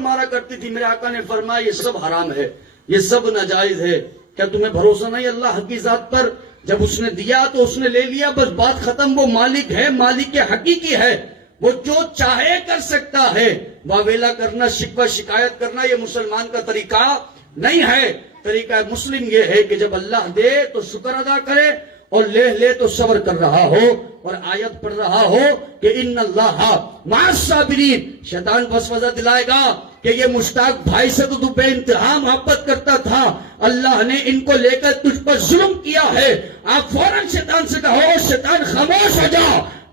مارا کرتی تھی، میرے آقا نے فرمایا یہ سب حرام ہے، یہ سب ناجائز ہے، کیا تمہیں بھروسہ نہیں اللہ کی ذات پر؟ جب اس نے دیا تو اس نے لے لیا، بس بات ختم۔ وہ مالک ہے، مالک حقیقی ہے، وہ جو چاہے کر سکتا ہے۔ واویلا کرنا، شکوہ شکایت کرنا یہ مسلمان کا طریقہ نہیں ہے۔ طریقہ مسلم یہ ہے کہ جب اللہ دے تو شکر ادا کرے، اور لے تو صبر کر رہا ہو، اور آیت پڑھ رہا ہو کہ ان اللہ مع الصابرین۔ شیطان وسوسہ دلائے گا کہ یہ مشتاق بھائی سے تو بے انتہا محبت کرتا تھا، اللہ نے ان کو لے کر تجھ پر ظلم کیا ہے۔ آپ فوراً شیطان سے کہو شیطان خاموش ہو جا،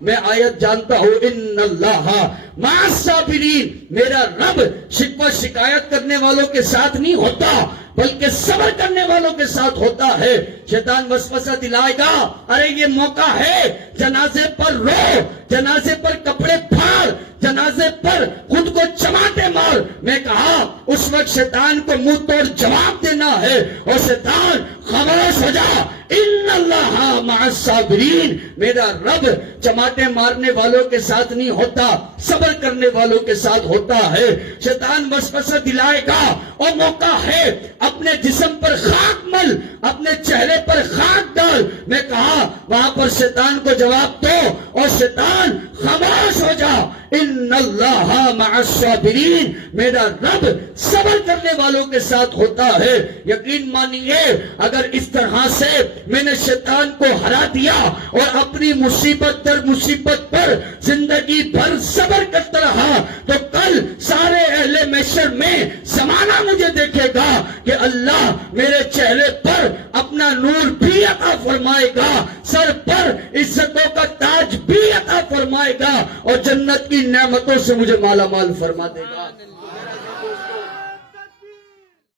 میں آیت جانتا ہوں ان اللہ مع الصابرین۔ میرا رب شکوہ شکایت کرنے والوں کے ساتھ نہیں ہوتا بلکہ صبر کرنے والوں کے ساتھ ہوتا ہے۔ شیطان وسوسہ دلائے گا، ارے یہ موقع ہے، جنازے پر رو، جنازے پر کپڑے پھاڑ، جنازے پر خود کو چماٹے مار۔ میں کہا اس وقت شیطان کو منہ توڑ جواب دینا ہے، اور شیطان خاموش ہو جا، ان اللہ مع الصابرین۔ میرا رب چماٹے مارنے والوں کے ساتھ نہیں ہوتا، صبر کرنے والوں کے ساتھ ہوتا ہے۔ شیطان وسوسہ دلائے گا، اور موقع ہے اپنے جسم پر خاک مل، اپنے چہرے پر خاک ڈال۔ میں کہا وہاں پر شیطان کو جواب دو، اور شیطان خاموش ہو جا، ان اللہ مع الصابرین۔ میرا رب صبر کرنے والوں کے ساتھ ہوتا ہے۔ یقین مانیے اگر اس طرح سے میں نے شیطان کو ہرا دیا اور اپنی مصیبت در مصیبت پر زندگی بھر صبر کرتا رہا، تو کل سارے اہل محشر میں زمانہ مجھے دیکھے گا کہ اللہ میرے چہرے پر اپنا نور بھی عطا فرمائے گا، سر پر عزتوں کا تاج بھی عطا فرمائے گا، اور جنت کی نعمتوں سے مجھے مالا مال فرما دے گا۔